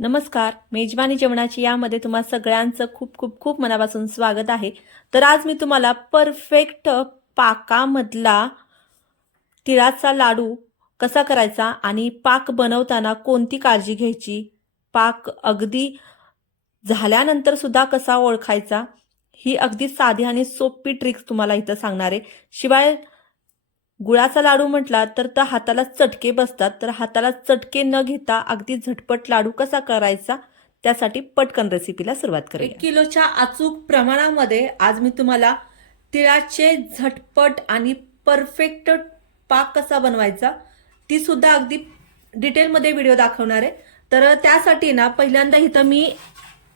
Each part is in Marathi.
नमस्कार मेजबानी जेवणाची यामध्ये तुम्हा सगळ्यांचं खूप खूप खूप मनापासून स्वागत आहे. तर आज मी तुम्हाला परफेक्ट पाकामधला तिळाचा लाडू कसा करायचा आणि पाक बनवताना कोणती काळजी घ्यायची पाक अगदी झाल्यानंतर सुद्धा कसा ओळखायचा ही अगदी साधी आणि सोपी ट्रिक्स तुम्हाला इथं सांगणार आहे. शिवाय गुळाचा लाडू म्हटला तर त्या हाताला चटके बसतात. तर हाताला चटके न घेता अगदी झटपट लाडू कसा करायचा? त्यासाठी पटकन रेसिपीला सुरुवात करूया. एक किलोच्या अचूक प्रमाणामध्ये आज मी तुम्हाला तिळाचे झटपट आणि परफेक्ट पाक कसा बनवायचा ती सुद्धा अगदी डिटेलमध्ये व्हिडिओ दाखवणार आहे. तर त्यासाठी ना पहिल्यांदा इथं मी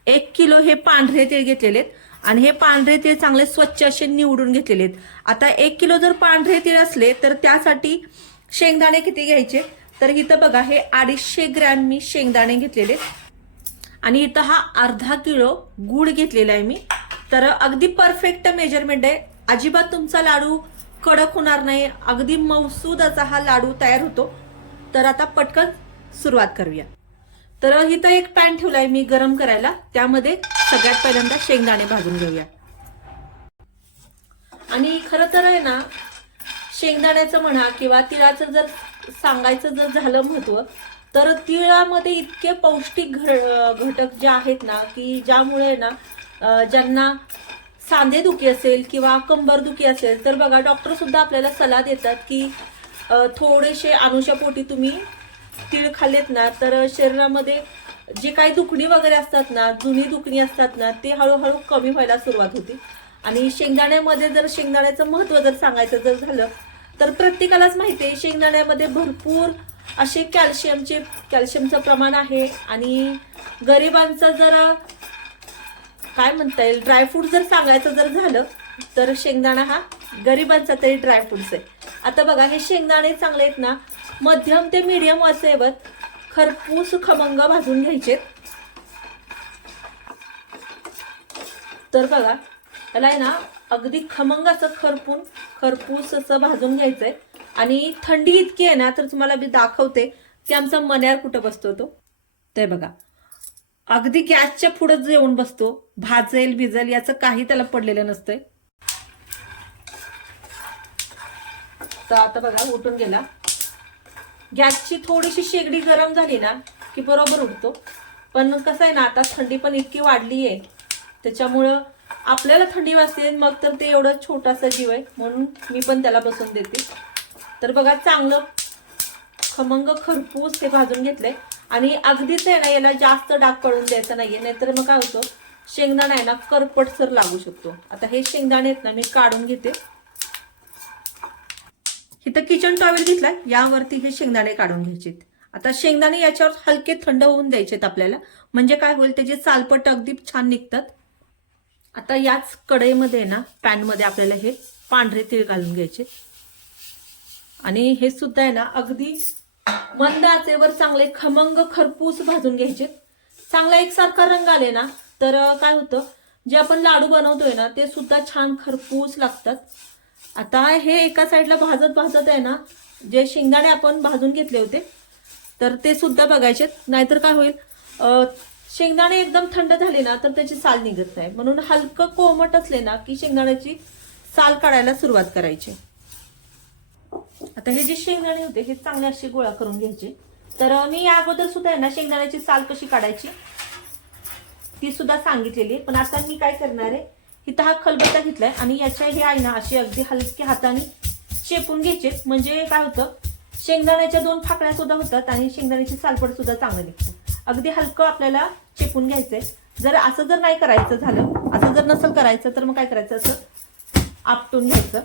एक किलो हे पांढरे तीळ घेतलेले आहेत. आणि हे पांढरे तीळ चांगले स्वच्छ असे निवडून घेतलेले आहेत. आता एक किलो जर पांढरे तीळ असले तर त्यासाठी शेंगदाणे किती घ्यायचे? तर इथं बघा हे अडीचशे ग्रॅम मी शेंगदाणे घेतलेले. आहेत. आणि इथं हा अर्धा किलो गूळ घेतलेला आहे मी. तर अगदी परफेक्ट मेजरमेंट आहे. अजिबात तुमचा लाडू कडक होणार नाही. अगदी मौसूद असा हा लाडू तयार होतो. तर आता पटकन सुरुवात करूया. तर इथं एक पॅन ठेवलाय मी गरम करायला. त्यामध्ये सगळ्यात पहिल्यांदा शेंगदाणे भाजून घेऊया. आणि खरं तर आहे ना शेंगदाण्याचं म्हणा किंवा तिळाचं जर सांगायचं जर झालं महत्त्व तर तिळामध्ये इतके पौष्टिक घ- घटक जे आहेत ना की ज्यामुळे ना ज्यांना सांधेदुखी असेल किंवा कंबरदुखी असेल तर बघा डॉक्टर सुद्धा आपल्याला सल्ला देतात की थोडेसे अनुषापोटी तुम्ही तीळ खाल्लेत ना तर शरीरामध्ये जे काही दुखणी वगैरे असतात ना जुनी दुखणी असतात ना ते हळूहळू कमी व्हायला सुरुवात होती. आणि शेंगदाण्यामध्ये जर शेंगदाण्याचं महत्त्व जर सांगायचं जर झालं तर प्रत्येकालाच माहिती आहे शेंगदाण्यामध्ये भरपूर असे कॅल्शियमचे कॅल्शियमचं प्रमाण आहे. आणि गरिबांचं जर काय म्हणता येईल ड्रायफ्रूट जर सांगायचं जर झालं तर शेंगदाणा हा गरिबांचा तरी ड्रायफ्रुट्स आहे. आता बघा हे शेंगदाणे चांगले आहेत ना मध्यम ते मीडियम असेवत खरपूस खमंग भाजून घ्यायचे. तर बघा त्याला आहे ना अगदी खमंग असं खरपून खरपूस असं भाजून घ्यायचंय. आणि थंडी इतकी आहे ना तर तुम्हाला मी दाखवते की आमचा मन्यार कुठं बसतो तो. ते बघा अगदी गॅसच्या पुढे येऊन बसतो. भाजेल भिजेल याचं काही त्याला पडलेलं नसतंय. तर आता बघा उठून गेला. गॅसची थोडीशी शेगडी गरम झाली ना की बरोबर उठतो पण कसं आहे ना आता थंडी पण इतकी वाढली आहे. त्याच्यामुळं आपल्याला थंडी वाजते मग तर ते एवढं छोटासा जीव आहे म्हणून मी पण त्याला बसून देते. तर बघा चांगलं खमंग खरपूस ते भाजून घेतलंय. आणि अगदीच आहे ना याला जास्त डाग पडून द्यायचं नाहीये नाहीतर मग काय होतं शेंगदाणा आहे ना करपटसर लागू शकतो. आता हे शेंगदाणे आहेत ना मी काढून घेते. इथं किचन टॉवेल घेतलाय यावरती हे शेंगदाणे काढून घ्यायचे आता शेंगदाणे याच्यावर हलके थंड होऊन द्यायचेत आपल्याला. म्हणजे काय होईल त्याचे चालपट अगदी छान निघतात. आता याच कढईमध्ये ना पॅनमध्ये आपल्याला हे पांढरे तीळ घालून घ्यायचे. आणि हे सुद्धा आहे ना अगदी मंद आचेवर चांगले खमंग खरपूस भाजून घ्यायचे. चांगला एकसारखा रंग आले ना तर काय होतं जे आपण लाडू बनवतोय ना ते सुद्धा छान खरपूस लागतात. आता हे एका साईडला भाजत भाजत आहे ना जे शेंगदाणे आपण भाजून घेतले होते तर ते सुद्धा बघायचे नाहीतर काय होईल? शेंगदाणे एकदम थंड झाले ना तर त्याची साल निघत नाही. म्हणून हलकं कोमट असले ना की शेंगदाण्याची साल काढायला सुरुवात करायची. आता हे जे शेंगदाणे होते हे चांगले असे गोळा करून घ्यायचे. तर मी या अगोदर सुद्धा आहे ना शेंगदाण्याची साल कशी काढायची ती सुद्धा सांगितलेली पण आता मी काय करणार आहे इथं हा खलबत्ता घेतलाय आणि याच्या हे आहे ना अशी अगदी हलकी हाताने शेपून घ्यायचे. म्हणजे काय होतं? शेंगदाण्याच्या दोन फाकड्या सुद्धा होतात आणि शेंगदाण्याची सालपड सुद्धा चांगलं निघते. अगदी हलकं आपल्याला चेपून घ्यायचंय. जर असं जर नाही करायचं झालं असं जर नसेल करायचं तर मग काय करायचं? असं आपटून घ्यायचं.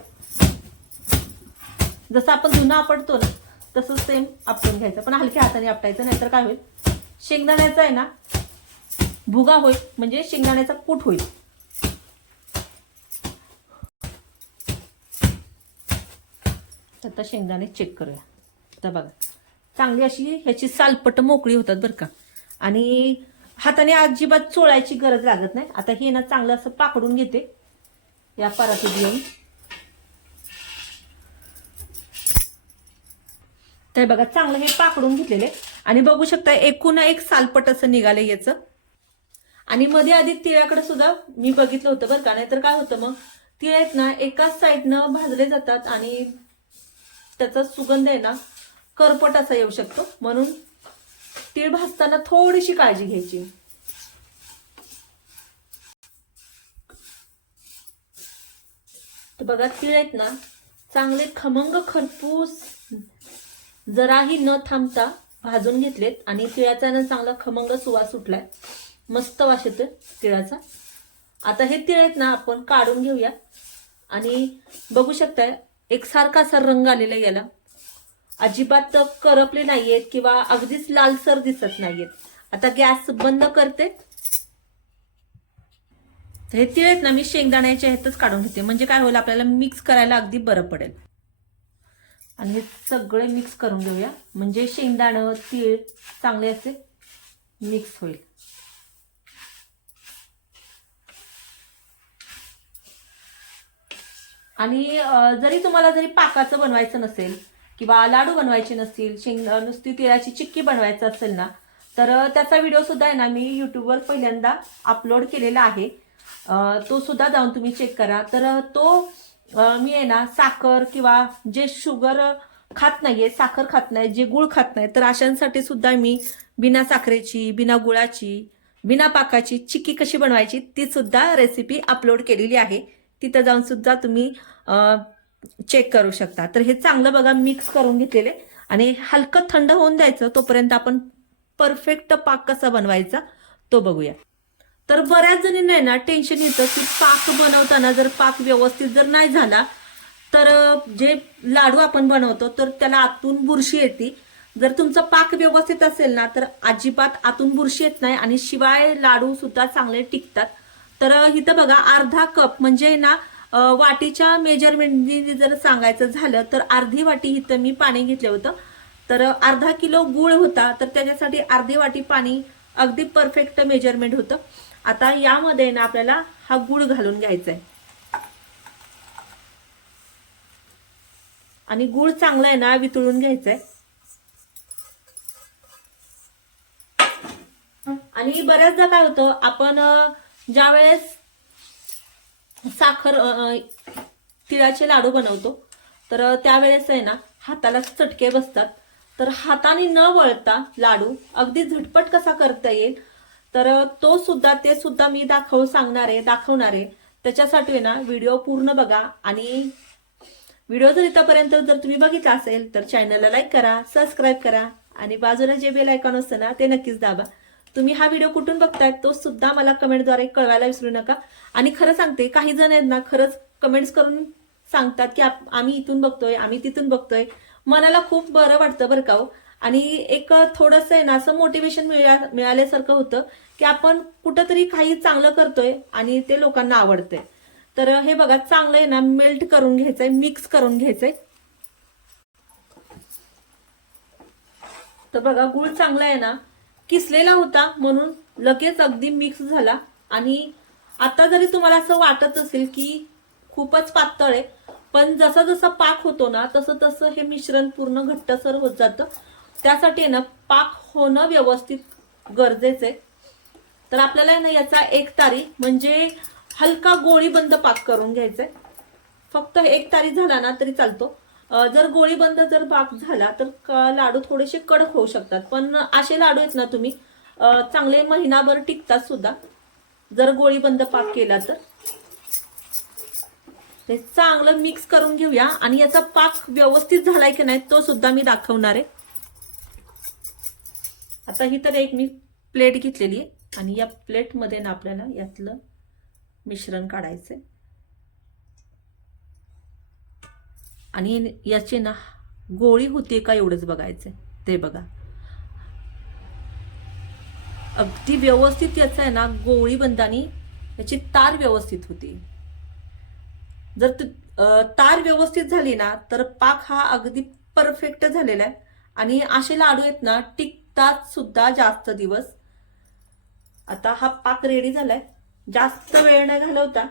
जसं आपण जुनं आपटतो ना तसंच सेम आपटून घ्यायचं. पण हलक्या हाताने आपटायचं नाहीतर काय होईल? शेंगदाण्याचा आहे ना भुगा होईल. म्हणजे शेंगदाण्याचा कूट होईल. आता शेंगदाणे चेक करूया. आता बघा. चांगली अशी ह्याची सालपट मोकळी होतात बरं का. आणि हाताने अजिबात चोळायची गरज लागत नाही. आता हे ना चांगलं असं पाकडून घेते. या परातीत घेऊन तर बघा चांगलं हे पाकडून घेतलेले आणि बघू शकता एकूण एक सालपट असं निघालंय याचं. आणि मध्ये आधी तिळ्याकडे सुद्धा मी बघितलं होतं बरं का. नाहीतर काय होतं मग? तिळ आहेत ना एकाच साईडनं भाजले जातात आणि त्याचा सुगंध आहे ना करपट असा येऊ शकतो. म्हणून तीळ भाजताना थोडीशी काळजी घ्यायची. तर बघा तीळ आहेत ना चांगले खमंग खरपूस जराही न थांबता भाजून घेतलेत आणि तिळाचा ना चांगला खमंग सुवास सुटलाय. मस्त वास येतोय तिळाचा. आता हे तिळ आहेत ना आपण काढून घेऊया. आणि बघू शकताय एकसारखा असा रंग आलेला आहे याला. अजिबात करपले नाहीयेत किंवा अगदीच लालसर दिसत नाहीयेत. आता गॅस बंद करते. हे तिळ आहेत ना मी शेंगदाण्याच्या ह्यातच काढून घेते. म्हणजे काय होईल आपल्याला मिक्स करायला अगदी बरं पडेल. आणि हे सगळे मिक्स करून घेऊया. म्हणजे शेंगदाणं तीळ चांगले असे मिक्स होईल. आणि जरी तुम्हाला जरी पाकाचं बनवायचं नसेल किंवा लाडू बनवायचे नसतील शेंग नुसती तिळाची चिक्की बनवायचं असेल ना तर त्याचा व्हिडिओ सुद्धा आहे ना मी यूट्यूबवर पहिल्यांदा अपलोड केलेला आहे. तो सुद्धा जाऊन तुम्ही चेक करा. तर तो मी आहे ना साखर किंवा जे शुगर खात नाहीये साखर खात नाही जे गुळ खात नाही तर अशांसाठी सुद्धा मी बिना साखरेची बिना गुळाची बिना पाकाची चिक्की कशी बनवायची ती सुद्धा रेसिपी अपलोड केलेली आहे. तिथं जाऊन सुद्धा तुम्ही चेक करू शकता. तर हे चांगलं बघा मिक्स करून घेतलेले. आणि हलकं थंड होऊन द्यायचं तोपर्यंत आपण परफेक्ट पाक कसा बनवायचा तो बघूया. तर बऱ्याच जणींना आहे ना टेन्शन येतं की पाक बनवताना जर पाक व्यवस्थित जर नाही झाला तर जे लाडू आपण बनवतो तर त्याला आतून बुरशी येते. जर तुमचा पाक व्यवस्थित असेल ना तर अजिबात आतून बुरशी येत नाही आणि शिवाय लाडू सुद्धा चांगले टिकतात. तर इथं बघा अर्धा कप म्हणजे ना वाटीच्या मेजरमेंटनी जर सांगायचं झालं तर अर्धी वाटी इथं मी पाणी घेतलं होतं. तर अर्धा किलो गुळ होता तर त्याच्यासाठी अर्धी वाटी पाणी अगदी परफेक्ट मेजरमेंट होतं. आता यामध्ये ना आपल्याला हा गुळ घालून घ्यायचा आहे आणि गुळ चांगला आहे ना वितळून घ्यायचा आहे आणि बऱ्याचदा काय होतं आपण ज्या ज्यावेळेस साखर तिळाचे लाडू बनवतो तर त्यावेळेस आहे ना हाताला चटके बसतात. तर हाताने न वळता लाडू अगदी झटपट कसा करता येईल तर तो सुद्धा ते सुद्धा मी दाखव सांगणार आहे दाखवणार आहे. त्याच्यासाठी आहे ना व्हिडिओ पूर्ण बघा आणि व्हिडिओ जर इथंपर्यंत जर तुम्ही बघितला असेल तर चॅनलला लाईक करा सबस्क्राईब करा आणि बाजूला जे बेल आयकॉन असतं ना ते नक्कीच दाबा. तुम्ही हा व्हिडिओ कुठून बघताय तो सुद्धा मला कमेंटद्वारे कळवायला विसरू नका. आणि खरं सांगते काही जण आहेत ना खरंच कमेंट्स करून सांगतात की आम्ही इथून बघतोय आम्ही तिथून बघतोय. मनाला खूप बरं वाटतं बरं का हो. आणि एक थोडंसं आहे ना असं मोटिवेशन मिळा मिळाल्यासारखं होतं की आपण कुठंतरी काही चांगलं करतोय आणि ते लोकांना आवडतंय. तर हे बघा चांगलं आहे ना मेल्ट करून घ्यायचंय मिक्स करून घ्यायचंय. तर बघा गुळ चांगला आहे ना किसलेला होता म्हणून लगेच अगदी मिक्स झाला. आणि आता जरी तुम्हाला असं वाटत असेल की खूपच पातळ आहे पण जसा जसा पाक होतो ना तसं तसं हे मिश्रण पूर्ण घट्टसर होत जातं. त्यासाठी ना पाक होणं व्यवस्थित गरजेचं आहे. तर आपल्याला आहे ना याचा एक तारी म्हणजे हलका गोळीबंद पाक करून घ्यायचा आहे फक्त एक तारी झाला ना तरी चालतो. जर गोळीबंद जर पाक झाला तर लाडू थोडेसे कडक होऊ शकतात. पण असे लाडू आहेत ना तुम्ही चांगले महिनाभर टिकतात सुद्धा. जर गोळीबंद पाक केला तर. ते चांगलं मिक्स करून घेऊया. आणि याचा पाक व्यवस्थित झालाय की नाही तो सुद्धा मी दाखवणार आहे. आता ही तर एक मी प्लेट घेतलेली आहे. आणि या प्लेटमध्ये ना आपल्याला यातलं मिश्रण काढायचं आहे आणि याची ना गोळी होते का एवढंच बघायचं ते बघा. अगदी व्यवस्थित याचा आहे ना गोळी बंदानी याची तार व्यवस्थित होती. जर तार व्यवस्थित झाली ना तर पाक हा अगदी परफेक्ट झालेला आहे. आणि असे लाडू आहेत ना टिकतात सुद्धा जास्त दिवस. आता हा पाक रेडी झालाय. जास्त वेळ न घालवता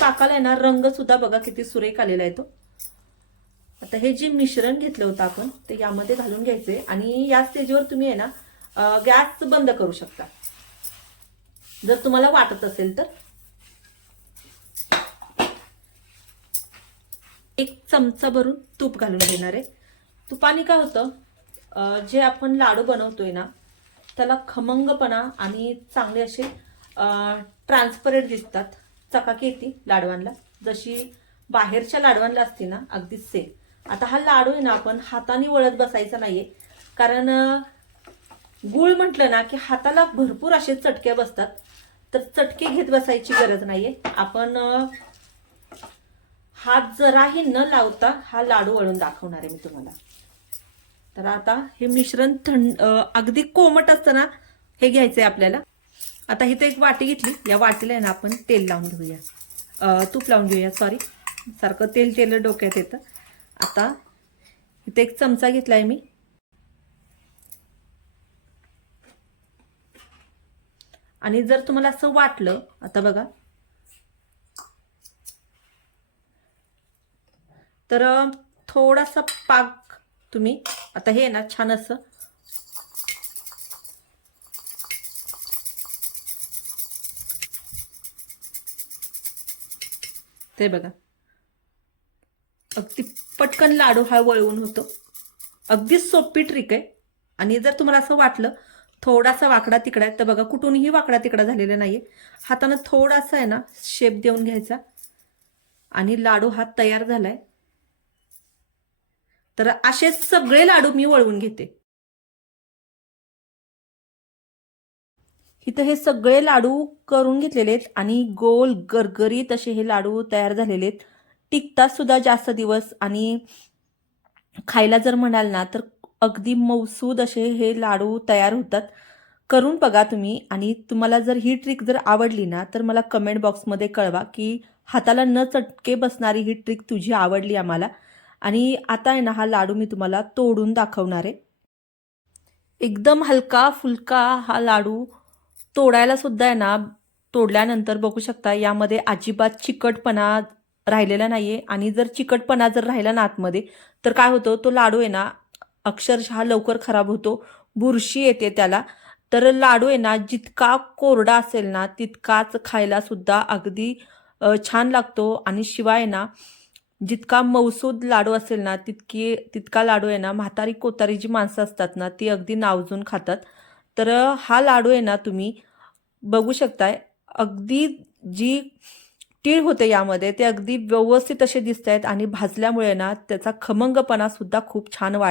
पाकाला आहे ना रंग सुद्धा बघा किती सुरेख आलेला आहे तो. आता हे जे मिश्रण घेतलं होतं आपण ते यामध्ये घालून घ्यायचे. आणि या स्टेजवर तुम्ही आहे ना गॅस बंद करू शकता. जर तुम्हाला वाटत असेल तर. एक चमचा भरून तूप घालून घेणार आहे. तुपाने काय होतं जे आपण लाडू बनवतोय ना त्याला खमंगपणा आणि चांगले असे ट्रान्सपरंट दिसतात. चकाकी येते लाडवांना. जशी बाहेरच्या लाडवांना असते ना अगदी सेम आता हा लाडू आहे ना आपण हाताने वळत बसायचा नाहीये. कारण गुळ म्हटलं ना की हाताला भरपूर असे चटके बसतात. तर चटके घेत बसायची गरज नाहीये. आपण हात जराही न लावता हा लाडू वळून दाखवणार आहे मी तुम्हाला. तर आता हे मिश्रण थंड अगदी कोमट असतं ना हे घ्यायचंय आपल्याला. आता इथं एक वाटी घेतली. या वाटीला आहे ना आपण तेल लावून घेऊया. तूप लावून घेऊया सॉरी सारखं तेल तेल डोक्यात येतं. आता इथे एक चमचा घेतलाय मी. आणि जर तुम्हाला असं वाटलं आता बघा. तर थोडासा पाक तुम्ही आता हे ना छान असं ते बघा. अगदी पटकन लाडू हा वळवून होतो. अगदी सोपी ट्रिक आहे. आणि जर तुम्हाला असं वाटलं थोडासा वाकडा तिकडा आहे तर बघा कुठूनही वाकडा तिकडा झालेला नाहीये. हातानं थोडासा आहे ना शेप देऊन घ्यायचा. आणि लाडू हा तयार झालाय. तर असे सगळे लाडू मी वळवून घेते. इथं हे सगळे लाडू करून घेतलेले आहेत आणि गोल गरगरीत असे हे लाडू तयार झालेले आहेत टिकतात सुद्धा जास्त दिवस आणि खायला जर म्हणाल ना तर अगदी मौसूद असे हे लाडू तयार होतात. करून बघा तुम्ही आणि तुम्हाला जर ही ट्रिक जर आवडली ना तर मला कमेंट बॉक्समध्ये कळवा की हाताला न चटके बसणारी ही ट्रिक तुझी आवडली आम्हाला. आणि आता आहे ना हा लाडू मी तुम्हाला तोडून दाखवणार आहे. एकदम हलका फुलका हा लाडू तोडायला सुद्धा आहे ना तोडल्यानंतर बघू शकता यामध्ये अजिबात चिकटपणा राहिलेला नाहीये. आणि जर चिकटपणा जर राहिला ना आतमध्ये तर काय होतं तो लाडू आहे ना अक्षरशः लवकर खराब होतो. बुरशी येते त्याला. तर लाडू आहे ना जितका कोरडा असेल ना तितकाच खायला सुद्धा अगदी छान लागतो. आणि शिवाय ना जितका मौसूद लाडू असेल ना तितकी तितका लाडू आहे ना म्हातारी कोतारी जी माणसं असतात ना ती अगदी नावजून खातात. तर हा लाडू आहे ना तुम्ही बघू शकताय. अगदी जी तीळ होते यामध्ये ते अगदी व्यवस्थित असे दिसत आहेत आणि भाजल्यामुळे ना त्याचा खमंगपणा सुद्धा खूप छान वाट